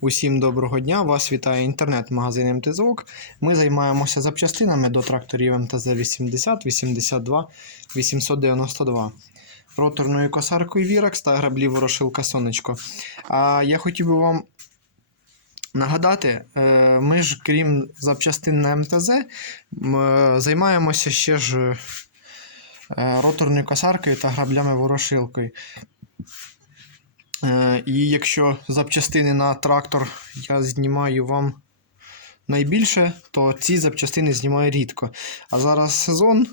Усім доброго дня! Вас вітає інтернет-магазин МТЗОК. Ми займаємося запчастинами до тракторів МТЗ 80, 82, 892, роторною косаркою Віракс та граблі ворошилка Сонечко. А я хотів би вам нагадати, е, ми ж, крім запчастин на МТЗ, займаємося ще ж е, роторною косаркою та граблями ворошилкою. Е, І якщо запчастини на трактор я знімаю вам найбільше, то ці запчастини знімаю рідко. А зараз сезон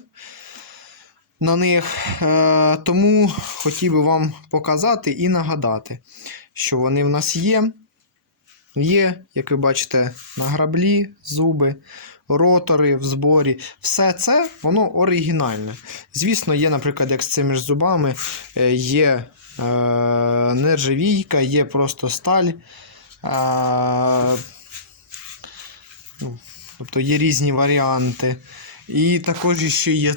на них. Е, Тому хотів би вам показати і нагадати, що вони в нас є. Є, як ви бачите, на граблі, зуби, ротори в зборі. Все це воно оригінальне. Звісно, є, наприклад, як з цими ж зубами, е, є нержавійка, є просто сталь. Е, ну, тобто є різні варіанти. І також ще є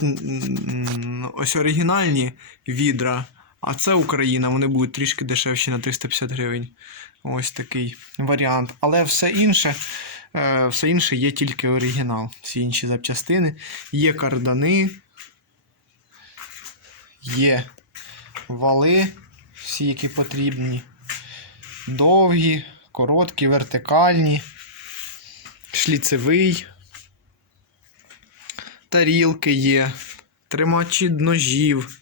ось оригінальні відра. А це Україна, вони будуть трішки дешевші на 350 гривень. Ось такий варіант. Але все інше, е, все інше є тільки оригінал. Всі інші запчастини. Є кардани, є вали, всі, які потрібні. Довгі, короткі, вертикальні, шліцевий, тарілки є, тримачі ножів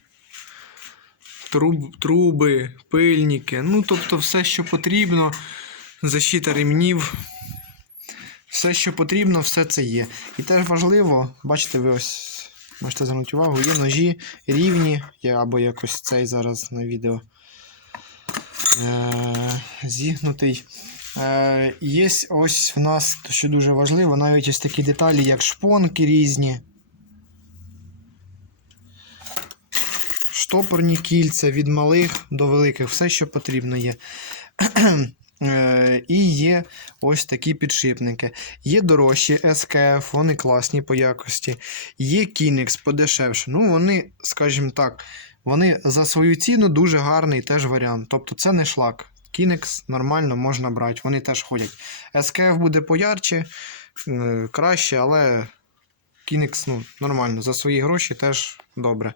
труб, труби, пильники. Ну, тобто, все, що потрібно, защита ремнів. Все, що потрібно, все це є. І теж важливо, бачите, ви ось можете звернути увагу, є ножі рівні, я або якось цей зараз на відео зігнутий. Е- Є ось в нас, що дуже важливо, навіть ось такі деталі, як шпонки різні. штопорні кільця від малих до великих, все, що потрібно є. Е, І є ось такі підшипники. Є дорожчі SKF, вони класні по якості. Є Kinex подешевше. Ну, вони, скажімо так, вони за свою ціну дуже гарний теж варіант. Тобто це не шлак. Kinex нормально можна брати, вони теж ходять. SKF буде поярче, е, краще, але Kinex ну, нормально. За свої гроші теж добре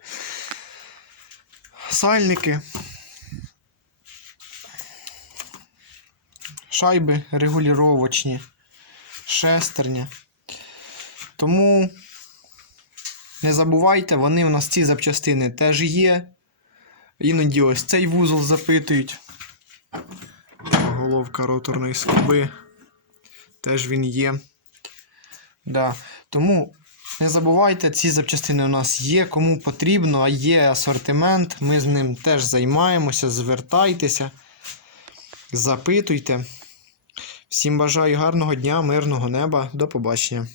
сальники, шайби регулювачні, шестерня. Тому не забувайте, вони у нас ці запчастини теж є. Іноді ось цей вузол запитують. Головка роторної скоби. Теж він є. Да. Тому не забувайте, ці запчастини у нас є, кому потрібно, а є асортимент. Ми з ним теж займаємося. Звертайтеся, запитуйте. Всім бажаю гарного дня, мирного неба. До побачення.